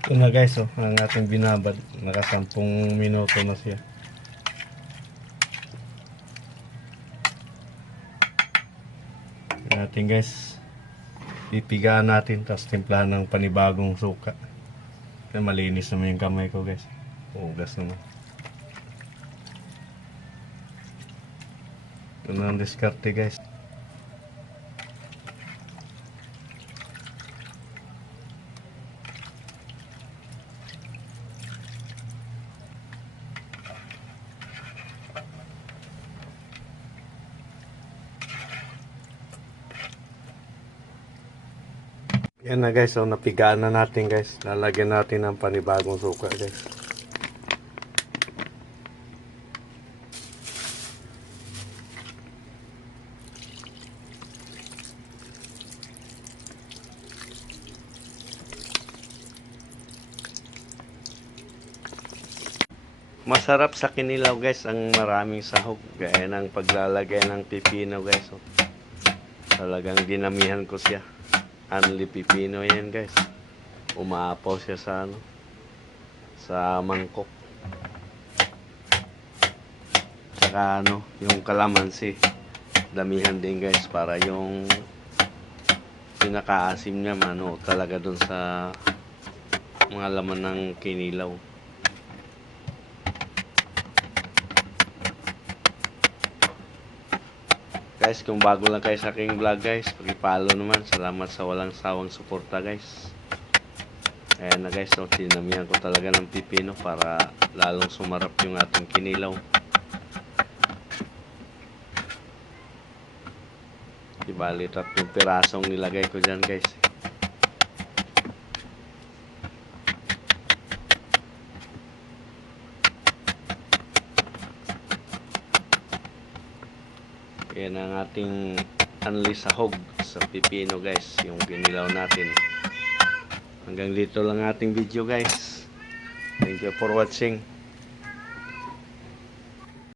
Ito na guys, oh, ang ating binabad. Naka 10 minuto na siya. Natin guys, pipigaan natin, tapos timplahan ng panibagong suka. Kaya malinis naman yung kamay ko guys. Hugas naman. Ito na ang diskarte guys. Yan na guys, so napigaan na natin guys. Lalagyan natin ng panibagong suka guys. Masarap sa kinilaw guys ang maraming sahog. Gaya ng paglalagay ng pipino guys. So, talagang dinamihan ko siya. Only pipino yan guys. Umaapaw siya sa sa mangkok. Tsaka yung kalamansi. Damihan din guys para yung pinakaasim niya talaga dun sa mga laman ng kinilaw. Guys, kung bago lang kayo sa aking vlog guys, pag-follow naman. Salamat sa walang sawang suporta guys. Ayan na guys, so tinamihan ko talaga ng pipino para lalong sumarap yung ating kinilaw. Ibali 3 pirasong nilagay ko dyan guys. Yan ang ating anli sahog sa pipino guys, yung kinilaw natin. Hanggang dito lang ating video guys. Thank you for watching.